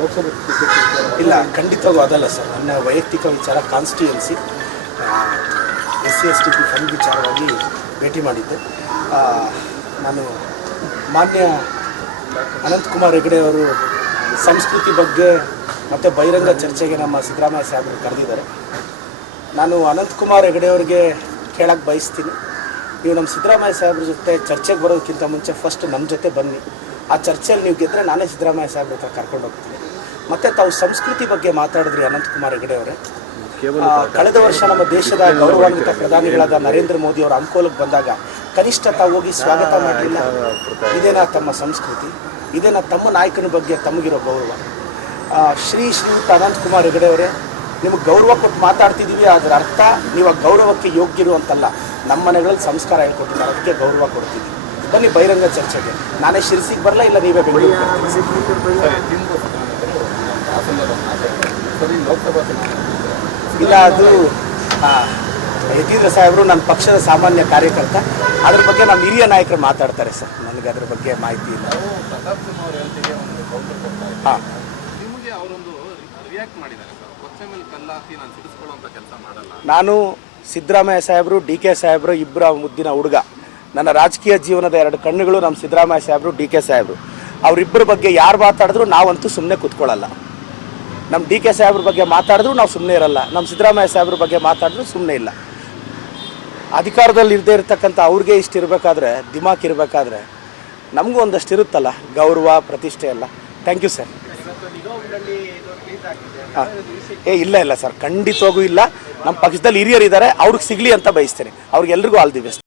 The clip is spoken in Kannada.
ಲೋಕಸಭೆ ಟಿಕೆಟ್ ಇಲ್ಲ, ಖಂಡಿತವಾಗೂ ಅದಲ್ಲ ಸರ್. ನನ್ನ ವೈಯಕ್ತಿಕ ವಿಚಾರ ಕಾನ್ಸ್ಟಿಟ್ಯೂಯೆನ್ಸಿ SC/ST ಫಂಡ್ ವಿಚಾರವಾಗಿ ಭೇಟಿ ಮಾಡಿದ್ದೆ. ನಾನು ಮಾನ್ಯ ಅನಂತಕುಮಾರ್ ಹೆಗಡೆ ಅವರು ಸಂಸ್ಕೃತಿ ಬಗ್ಗೆ ಮತ್ತು ಬಹಿರಂಗ ಚರ್ಚೆಗೆ ನಮ್ಮ ಸಿದ್ದರಾಮಯ್ಯ ಸಾಹೇಬರು ಕರೆದಿದ್ದಾರೆ. ನಾನು ಅನಂತಕುಮಾರ್ ಹೆಗಡೆ ಅವರಿಗೆ ಕೇಳಕ್ಕೆ ಬಯಸ್ತೀನಿ, ನೀವು ನಮ್ಮ ಸಿದ್ದರಾಮಯ್ಯ ಸಾಹೇಬ್ರ ಜೊತೆ ಚರ್ಚೆಗೆ ಬರೋದಕ್ಕಿಂತ ಮುಂಚೆ ಫಸ್ಟ್ ನಮ್ಮ ಜೊತೆ ಬನ್ನಿ. ಆ ಚರ್ಚೆಯಲ್ಲಿ ನೀವು ಗೆದ್ದರೆ ನಾನೇ ಸಿದ್ದರಾಮಯ್ಯ ಸಾಹೇಬ್ರ ಹತ್ರ ಕರ್ಕೊಂಡು ಹೋಗ್ತೀನಿ. ಮತ್ತು ತಾವು ಸಂಸ್ಕೃತಿ ಬಗ್ಗೆ ಮಾತಾಡಿದ್ರಿ ಅನಂತಕುಮಾರ್ ಹೆಗಡೆ ಅವರೇ. ಕಳೆದ ವರ್ಷ ನಮ್ಮ ದೇಶದ ಗೌರವಾನ್ವಿತ ಪ್ರಧಾನಿಗಳಾದ ನರೇಂದ್ರ ಮೋದಿ ಅವರ ಅಂಕೋಲಕ್ಕೆ ಬಂದಾಗ ಕನಿಷ್ಠ ತಾವು ಹೋಗಿ ಸ್ವಾಗತ ಮಾಡಲಿಲ್ಲ. ಇದೇನಾ ತಮ್ಮ ಸಂಸ್ಕೃತಿ? ಇದೇನಾ ತಮ್ಮ ನಾಯಕನ ಬಗ್ಗೆ ತಮಗಿರೋ ಗೌರವ? ಶ್ರೀಯುತ ಅನಂತಕುಮಾರ್ ಹೆಗಡೆ ಅವರೇ, ನಿಮಗೆ ಗೌರವ ಕೊಟ್ಟು ಮಾತಾಡ್ತಿದ್ದೀವಿ, ಅದರ ಅರ್ಥ ನೀವು ಆ ಗೌರವಕ್ಕೆ ಯೋಗ್ಯರು ಅಂತಲ್ಲ. ನಮ್ಮ ಮನೆಗಳಲ್ಲಿ ಸಂಸ್ಕಾರ ಹೇಳ್ಕೊಟ್ಟಿದ್ದಾರೆ, ಅದಕ್ಕೆ ಗೌರವ ಕೊಡ್ತೀವಿ. ಬನ್ನಿ ಬಹಿರಂಗ ಚರ್ಚೆಗೆ. ನಾನೇ ಶಿರಸಿಗೆ ಬರಲ್ಲ, ಇಲ್ಲ ನೀವೇ ಬೆಂಗಳೂರಿಗೆ ಇಲ್ಲ. ಅದು ಯತೀಂದ್ರ ಸಾಹೇಬರು ನನ್ನ ಪಕ್ಷದ ಸಾಮಾನ್ಯ ಕಾರ್ಯಕರ್ತ, ಅದ್ರ ಬಗ್ಗೆ ನಮ್ಮ ಹಿರಿಯ ನಾಯಕರು ಮಾತಾಡ್ತಾರೆ ಸರ್. ನನಗೆ ಅದ್ರ ಬಗ್ಗೆ ಮಾಹಿತಿ ಇಲ್ಲ. ಹಾಂ, ನಾನು ಸಿದ್ದರಾಮಯ್ಯ ಸಾಹೇಬರು, DK ಸಾಹೇಬರು ಇಬ್ಬರ ಮುದ್ದಿನ ಹುಡುಗ. ನನ್ನ ರಾಜಕೀಯ ಜೀವನದ ಎರಡು ಕಣ್ಣುಗಳು ನಮ್ಮ ಸಿದ್ದರಾಮಯ್ಯ ಸಾಹೇಬರು, DK ಸಾಹೇಬರು. ಅವರಿಬ್ಬರ ಬಗ್ಗೆ ಯಾರು ಮಾತಾಡಿದ್ರು ನಾವಂತೂ ಸುಮ್ಮನೆ ಕೂತ್ಕೊಳ್ಳಲ್ಲ. ನಮ್ಮ DK ಸಾಹೇಬ್ರ ಬಗ್ಗೆ ಮಾತಾಡಿದ್ರು ನಾವು ಸುಮ್ಮನೆ ಇರಲ್ಲ, ನಮ್ಮ ಸಿದ್ದರಾಮಯ್ಯ ಸಾಹೇಬ್ರ ಬಗ್ಗೆ ಮಾತಾಡಿದ್ರು ಸುಮ್ಮನೆ ಇಲ್ಲ. ಅಧಿಕಾರದಲ್ಲಿ ಇರದೇ ಇರತಕ್ಕಂಥ ಅವ್ರಿಗೆ ಇಷ್ಟು ಇರಬೇಕಾದ್ರೆ, ದಿಮಾಕ್ ಇರಬೇಕಾದ್ರೆ ನಮಗೂ ಒಂದಷ್ಟು ಇರುತ್ತಲ್ಲ, ಗೌರವ ಪ್ರತಿಷ್ಠೆ ಎಲ್ಲ. Thank you sir. ಹಾಂ, ಇಲ್ಲ ಸರ್, ಖಂಡಿತವಾಗೂ ಇಲ್ಲ. ನಮ್ಮ ಪಕ್ಷದಲ್ಲಿ ಹಿರಿಯರಿದ್ದಾರೆ, ಅವ್ರಿಗೆ ಸಿಗಲಿ ಅಂತ ಬಯಸ್ತೇನೆ. ಅವ್ರಿಗೆಲ್ರಿಗೂ ಆಲ್ ದಿ ಬೆಸ್ಟ್.